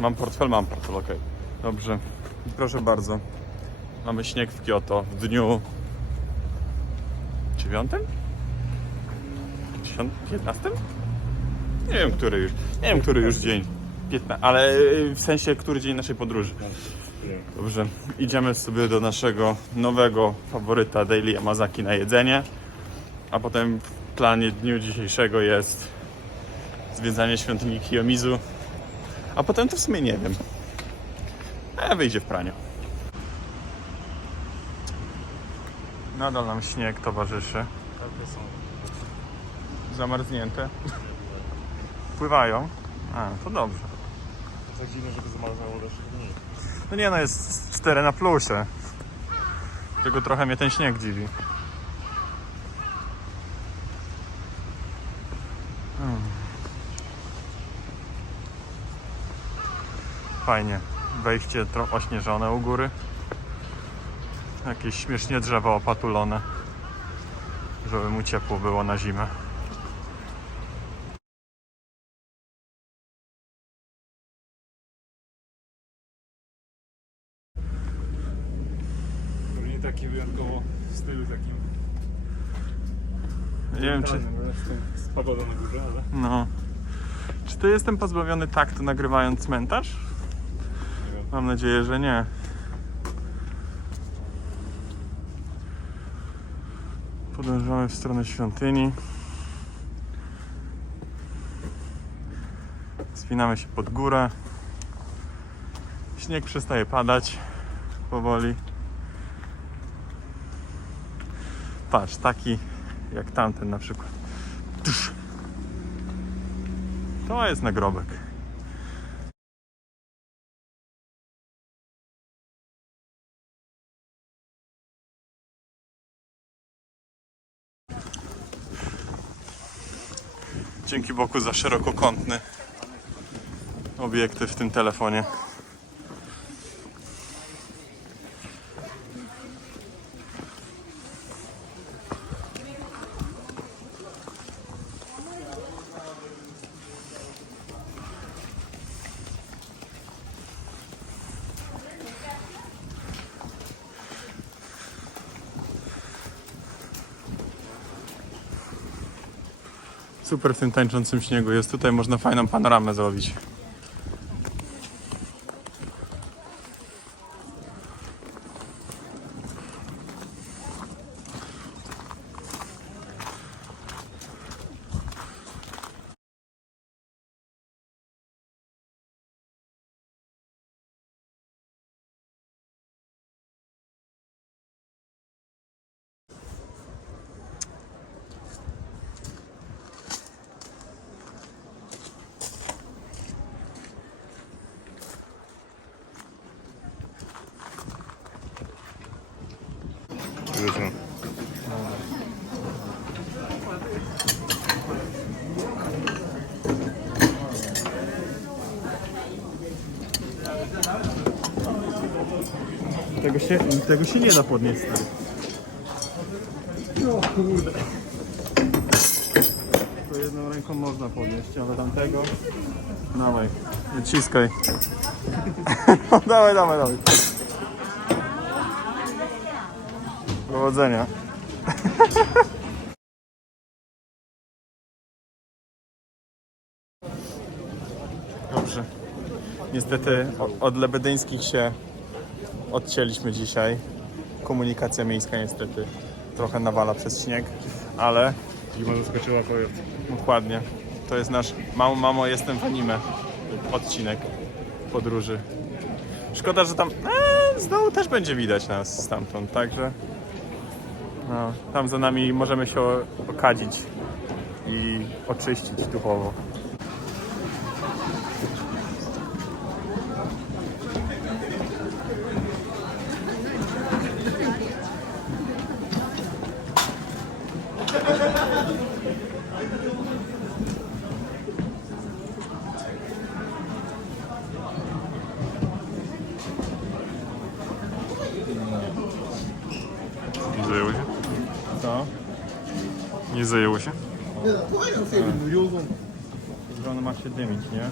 Mam portfel, mam portfel, okej. Dobrze. Proszę bardzo. Mamy śnieg w Kyoto w dniu... dziewiątym? Dziesiąt... piętnastym? Nie wiem, który już. Nie wiem, który już dzień. 15, ale y, w sensie, który dzień naszej podróży. Dobrze, idziemy sobie do naszego nowego faworyta Daily Yamazaki na jedzenie, a potem w planie dniu dzisiejszego jest zwiedzanie świątyni Kiyomizu, a potem to w sumie nie wiem. A wyjdzie w praniu. Nadal nam śnieg towarzyszy. Takie są. Zamarznięte. Pływają. A, to dobrze. Tak dziwne, żeby zamarzało deszcz mniej. No nie no, jest 4 na plusie. Tylko trochę mnie ten śnieg dziwi. Hmm. Fajnie. Wejście ośnieżone u góry. Jakieś śmiesznie drzewo opatulone. Żeby mu ciepło było na zimę. Który nie taki wyjątkowo w stylu takim Nie wiem czy... z, tym- z pagodą na górze, ale No. Czy to jestem pozbawiony taktu nagrywając cmentarz? Mam nadzieję, że nie. Podążamy w stronę świątyni. Spinamy się pod górę. Śnieg przestaje padać powoli. Patrz, taki jak tamten na przykład. To jest nagrobek. Dzięki Bogu za szerokokątny obiektyw w tym telefonie. Super w tym tańczącym śniegu jest. Tutaj można fajną panoramę zrobić. Tego się, tego się nie da podnieść. stary. No kurde. To jedną ręką można podnieść, ale tamtego... Dawaj, wyciskaj. dawaj, dawaj, dawaj. Powodzenia. Dobrze. Niestety od lebedyńskich się odcięliśmy dzisiaj. Komunikacja miejska niestety trochę nawala przez śnieg, ale Zima zaskoczyła pojaw. dokładnie. To jest nasz Mamo, mamo, jestem w anime odcinek podróży. Szkoda, że tam e, z dołu też będzie widać nas stamtąd, także no, tam za nami możemy się okadzić i oczyścić duchowo. Nie zajęło się? Co? Nie zajęło się? Że on ma się dymić, nie?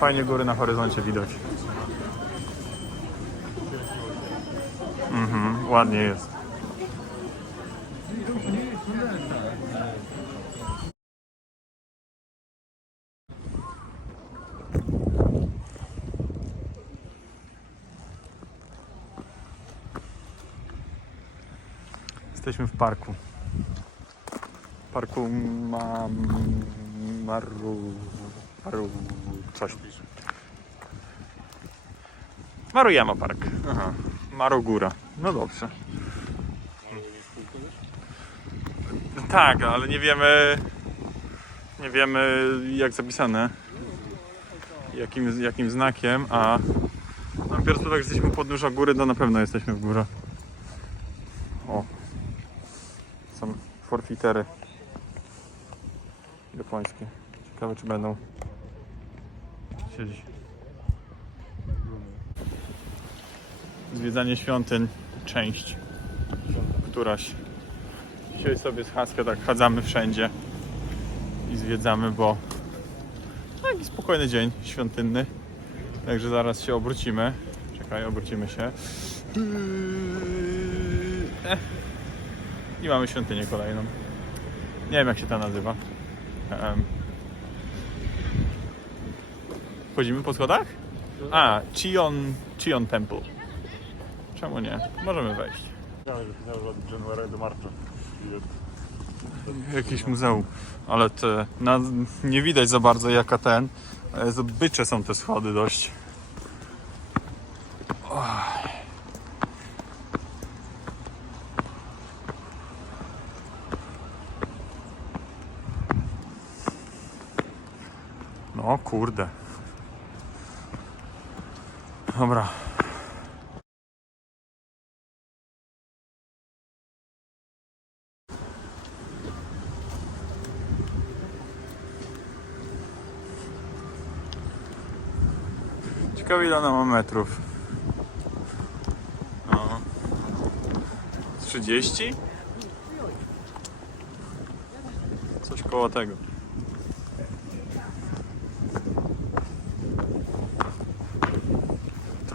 Fajnie góry na horyzoncie widać. Mhm, ładnie jest. Jesteśmy w parku. Parku ma... Maru... Maru... coś. Maruyama Park. Aha. Marugura. No dobrze. Tak, ale nie wiemy... Nie wiemy jak zapisane. Jakim, jakim znakiem, a... Na pierwszy jak jesteśmy podnóża góry, to na pewno jesteśmy w górze. O. Są forfitery. Japońskie. Ciekawe czy będą Zwiedzanie świątyń, część, któraś. Dzisiaj sobie z Haskę tak chadzamy wszędzie i zwiedzamy, bo taki spokojny dzień świątynny. Także zaraz się obrócimy. Czekaj, obrócimy się. I mamy świątynię kolejną. Nie wiem jak się ta nazywa. Em. Wchodzimy po schodach? A, Chion, Chion Temple. Czemu nie? Możemy wejść. Od. Jakieś muzeum, ale te, na, nie widać za bardzo jaka ten. Bycze są te schody dość. No kurde. Dobra. Ciekawe ile ona ma metrów. No. 30? Coś koło tego.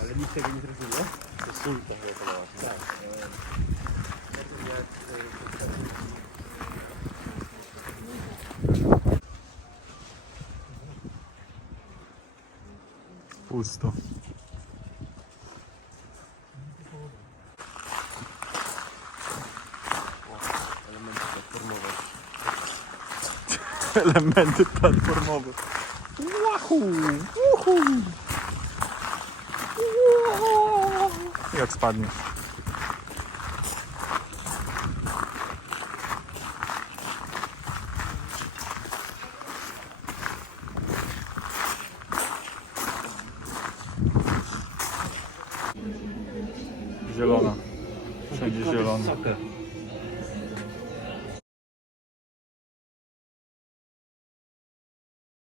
Ale nikt tego nie trafiło. To sól tam wypadała. Tak. Pusto. Elementy platformowe. Elementy platformowe. Wahoo! Woohoo! Jak spadniesz? Zielona. Wszędzie zielona.